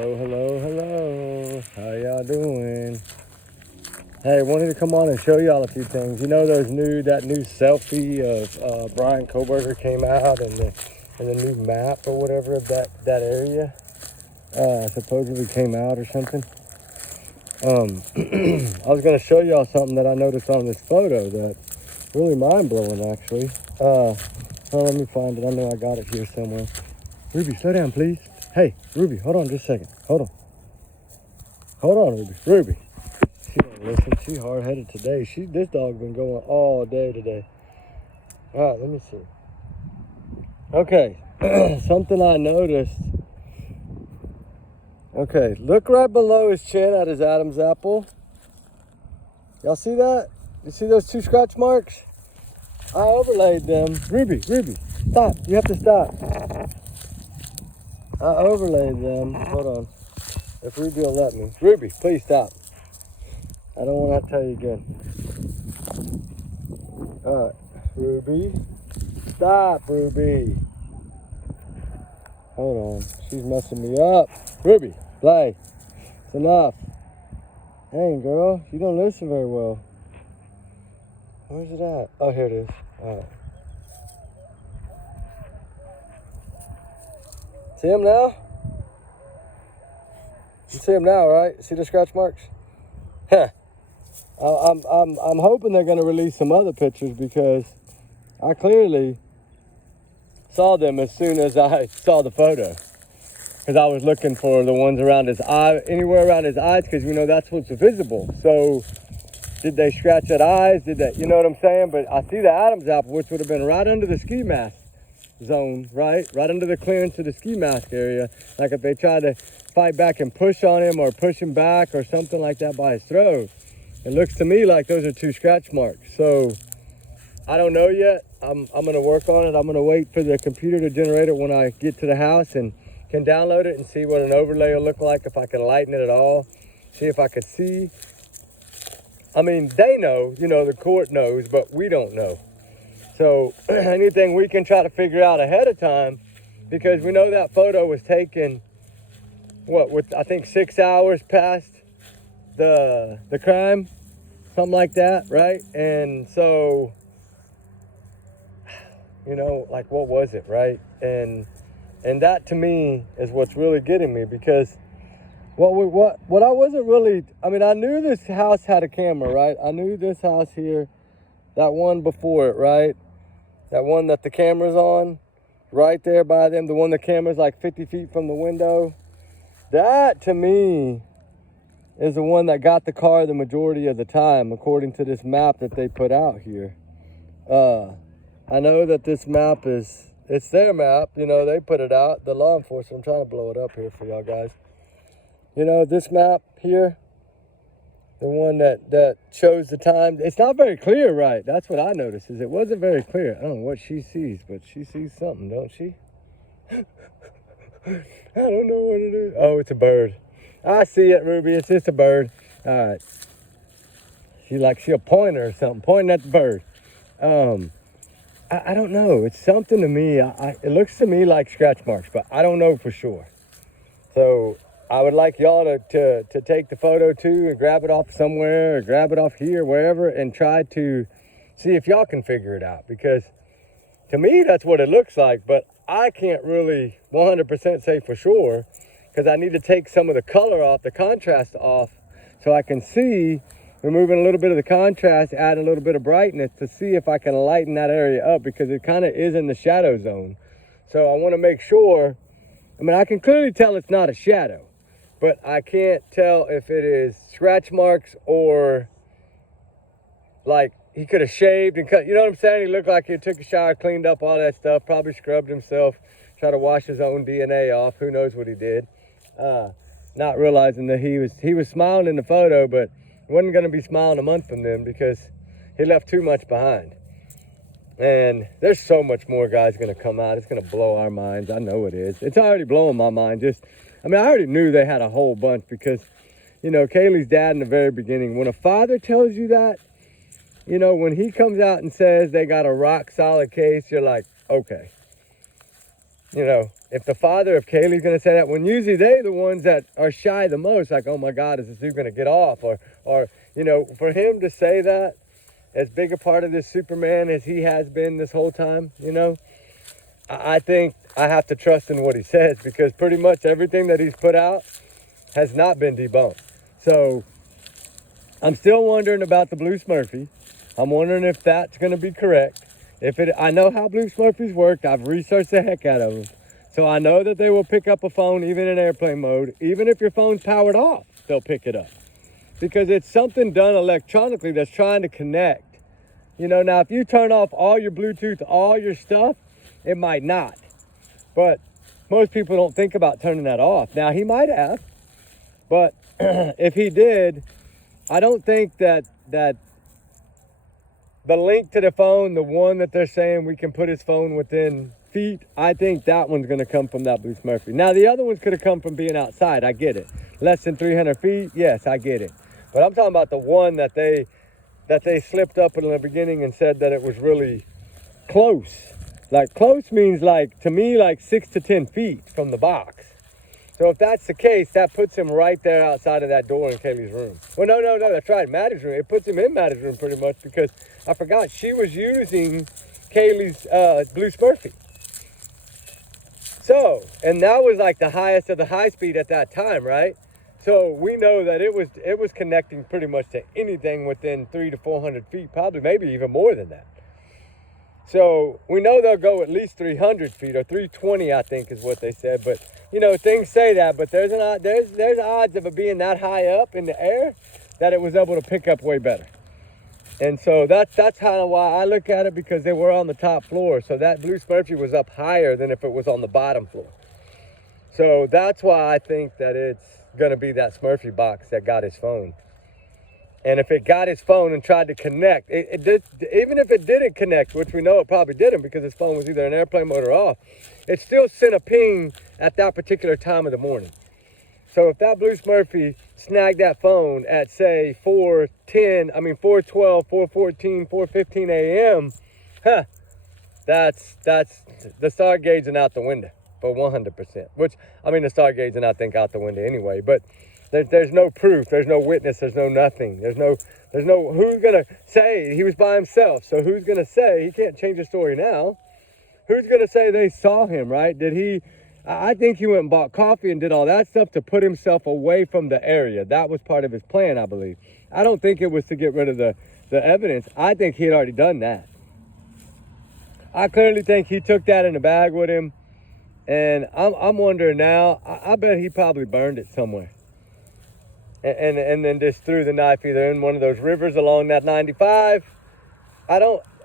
Hello. How y'all doing? Hey, wanted to come on and show y'all a few things. You know that new selfie of Brian Koberger came out and the new map or whatever of that area supposedly came out or something. I was gonna show y'all something that I noticed on this photo that's really mind-blowing actually. Let me find it. I know I got it here somewhere. Ruby, slow down, please. Hey, Ruby, hold on just a second. Hold on, Ruby. Ruby. She don't listen. She's hard-headed today. This dog's been going all day today. All right, let me see. Okay, something I noticed. Okay, look right below his chin at his Adam's apple. Y'all see that? You see those two scratch marks? I overlaid them. Ruby, stop. You have to stop. I overlaid them. Hold on. If Ruby will let me. Ruby, please stop. I don't want to tell you again. All right, Ruby. Stop, Ruby. Hold on. She's messing me up. Ruby, play. It's enough. Dang, girl. You don't listen very well. Where's it at? Oh, here it is. All right. See him now? You see him now, right? See the scratch marks? Huh. I'm hoping they're going to release some other pictures because I clearly saw them as soon as I saw the photo. Because I was looking for the ones around his eye, anywhere around his eyes, because you know that's what's visible. So did they scratch at eyes? Did they, you know what I'm saying? But I see the Adam's apple, which would have been right under the ski mask zone, right under the clearance of the ski mask area. Like if they tried to fight back and push on him or push him back or something like that by his throat. It looks to me like those are two scratch marks. So I don't know yet. I'm gonna work on it. I'm gonna wait for the computer to generate it when I get to the house and can download it and see what an overlay will look like, if I can lighten it at all, see if I could see. I mean, they know, you know, the court knows, but we don't know. So anything we can try to figure out ahead of time, because we know that photo was taken, with I think 6 hours past the crime, something like that, right? And so, you know, like what was it, right? And that to me is what's really getting me, because what I wasn't really, I mean, I knew this house had a camera, right? I knew this house here, that one before it, right? That one that the camera's on, right there by them, the one the camera's like 50 feet from the window. That to me is the one that got the car the majority of the time, according to this map that they put out here. I know that this map it's their map, you know, they put it out, the law enforcement. I'm trying to blow it up here for y'all guys. You know, this map here, the one that shows the time, it's not very clear, right? That's what I noticed, is it wasn't very clear. I don't know what she sees, but she sees something, don't she? I don't know what it is. Oh, it's a bird. I see it, Ruby. It's just a bird. All right. She a pointer or something, pointing at the bird. I don't know. It's something to me. It looks to me like scratch marks, but I don't know for sure. So I would like y'all to take the photo too and grab it off somewhere or grab it off here, wherever, and try to see if y'all can figure it out. Because to me, that's what it looks like, but I can't really 100% say for sure, because I need to take some of the color off, the contrast off, so I can see, removing a little bit of the contrast, add a little bit of brightness to see if I can lighten that area up, because it kind of is in the shadow zone. So I want to make sure, I mean, I can clearly tell it's not a shadow, but I can't tell if it is scratch marks or like he could have shaved and cut, you know what I'm saying? He looked like he took a shower, cleaned up all that stuff, probably scrubbed himself, tried to wash his own DNA off. Who knows what he did? Not realizing that he was smiling in the photo, but wasn't going to be smiling a month from then, because he left too much behind. And there's so much more guys going to come out. It's going to blow our minds. I know it is. It's already blowing my mind. I already knew they had a whole bunch, because, you know, Kaylee's dad in the very beginning, when a father tells you that, you know, when he comes out and says they got a rock solid case, you're like, okay. You know, if the father of Kaylee's going to say that, when usually they're the ones that are shy the most, like, oh my God, is this dude going to get off? Or, you know, for him to say that, as big a part of this Superman as he has been this whole time, you know, I think I have to trust in what he says, because pretty much everything that he's put out has not been debunked. So I'm still wondering about the Blue Smurfy. I'm wondering if that's going to be correct. I know how Blue Smurfies work. I've researched the heck out of them. So I know that they will pick up a phone even in airplane mode. Even if your phone's powered off, they'll pick it up. Because it's something done electronically that's trying to connect. You know, now if you turn off all your Bluetooth, all your stuff, it might not. But most people don't think about turning that off. Now, he might have. But if he did, I don't think that the link to the phone, the one that they're saying we can put his phone within feet, I think that one's going to come from that Blue Smurfy. Now, the other ones could have come from being outside. I get it. Less than 300 feet, yes, I get it. But I'm talking about the one that they slipped up in the beginning and said that it was really close. Like, close means, like, to me, like 6 to 10 feet from the box. So if that's the case, that puts him right there outside of that door in Kaylee's room. Well, no, that's right, Maddie's room. It puts him in Maddie's room pretty much, because I forgot she was using Kaylee's Blue Smurfy. So, and that was like the highest of the high speed at that time, right? So we know that it was connecting pretty much to anything within 300 to 400 feet, probably maybe even more than that. So we know they'll go at least 300 feet, or 320, I think is what they said. But, you know, things say that, but there's odds of it being that high up in the air that it was able to pick up way better. And so that's kind of why I look at it, because they were on the top floor. So that Blue Smurfy was up higher than if it was on the bottom floor. So that's why I think that it's going to be that Smurfy box that got his phone. And if it got his phone and tried to connect, it did, even if it didn't connect, which we know it probably didn't because his phone was either in airplane mode or off, it still sent a ping at that particular time of the morning. So if that Blue Smurfy snagged that phone at, say, 4:12, 4:14, 4:15 a.m., that's the stargazing out the window for 100%. Which, I mean, the stargazing, I think, out the window anyway. But there's no proof. There's no witness. There's no nothing. There's no who's going to say he was by himself. So who's going to say, he can't change the story now. Who's going to say they saw him, right? I think he went and bought coffee and did all that stuff to put himself away from the area. That was part of his plan, I believe. I don't think it was to get rid of the evidence. I think he had already done that. I clearly think he took that in a bag with him. And I'm wondering now, I bet he probably burned it somewhere. And then just threw the knife either in one of those rivers along that 95.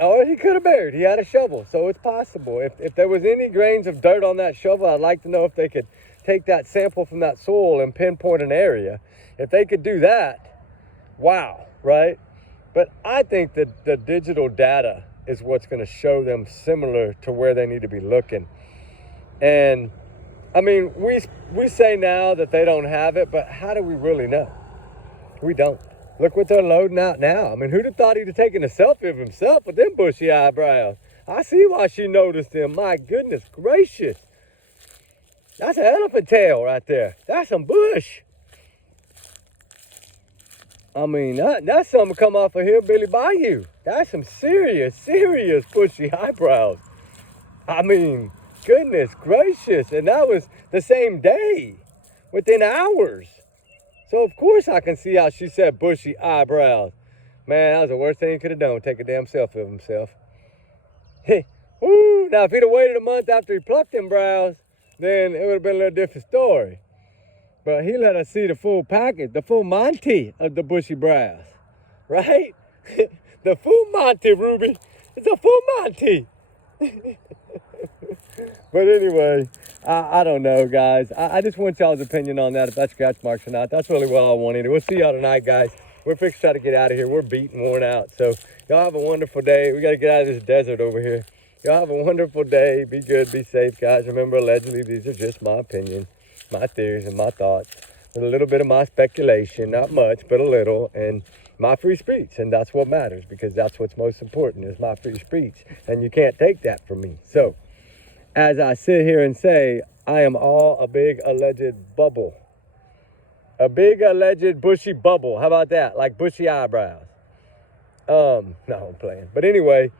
Or he could have buried. He had a shovel, so it's possible. If there was any grains of dirt on that shovel, I'd like to know if they could take that sample from that soil and pinpoint an area. If they could do that, wow, right? But I think that the digital data is what's going to show them similar to where they need to be looking. And, I mean, we say now that they don't have it, but how do we really know? We don't. Look what they're loading out now. I mean, who'd have thought he'd have taken a selfie of himself with them bushy eyebrows? I see why she noticed them. My goodness gracious. That's an elephant tail right there. That's some bush. I mean, that's something come off of Hillbilly Bayou. That's some serious bushy eyebrows. I mean, goodness gracious. And that was the same day, within hours. So, of course, I can see how she said bushy eyebrows. Man, that was the worst thing he could have done, take a damn selfie of himself. Hey, woo! Now, if he'd have waited a month after he plucked them brows, then it would have been a little different story. But he let us see the full package, the full Monty of the bushy brows, right? The full Monty, Ruby. It's a full Monty. But anyway, I don't know, guys. I just want y'all's opinion on that, if that's scratch marks or not. That's really what I wanted. We'll see y'all tonight, guys. We're fixing to try to get out of here. We're beaten, worn out. So y'all have a wonderful day. We got to get out of this desert over here. Y'all have a wonderful day. Be good, be safe, guys. Remember, allegedly, these are just my opinions, my theories, and my thoughts. With a little bit of my speculation, not much, but a little, and my free speech. And that's what matters, because that's what's most important, is my free speech. And you can't take that from me. So, as I sit here and say, I am all a big alleged bubble. A big alleged bushy bubble. How about that? Like bushy eyebrows. No, I'm playing. But anyway,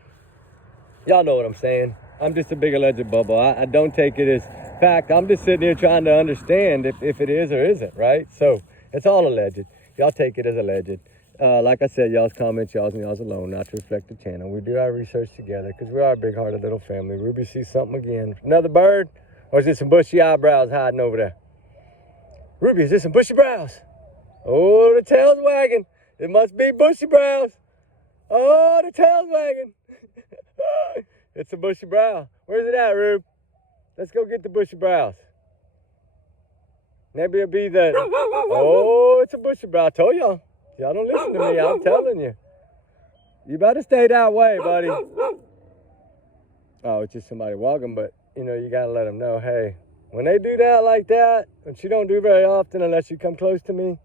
y'all know what I'm saying. I'm just a big alleged bubble. I don't take it as fact. I'm just sitting here trying to understand if it is or isn't, right? So it's all alleged. Y'all take it as alleged. Like I said, y'all's comments, y'all's and y'all's alone, not to reflect the channel. We do our research together because we are a big-hearted little family. Ruby sees something again. Another bird? Or is it some bushy eyebrows hiding over there? Ruby, is this some bushy brows? Oh, the tail's wagging. It must be bushy brows. Oh, the tail's wagging. It's a bushy brow. Where's it at, Rube? Let's go get the bushy brows. Maybe it'll be the... Oh, it's a bushy brow. I told y'all. Y'all don't listen to me. I'm telling you. You better stay that way, buddy. Oh, it's just somebody walking, but, you know, you got to let them know, hey, when they do that like that, which you don't do very often unless you come close to me,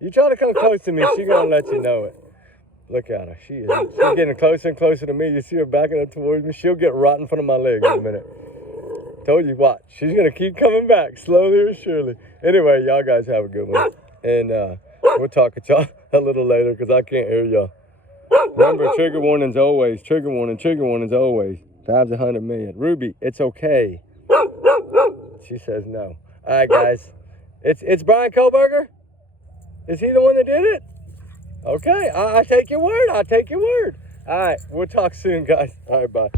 you try to come close to me, she's going to let you know it. Look at her. She's getting closer and closer to me. You see her backing up towards me. She'll get right in front of my leg in a minute. Told you, watch. She's going to keep coming back, slowly or surely. Anyway, y'all guys have a good one. And we'll talk with y'all a little later because I can't hear y'all. Remember, trigger warnings always. Trigger warnings always. Times 100 million. Ruby, it's okay. She says no. All right, guys. It's Brian Koberger? Is he the one that did it? Okay, I take your word. I'll take your word. All right, we'll talk soon, guys. All right, bye.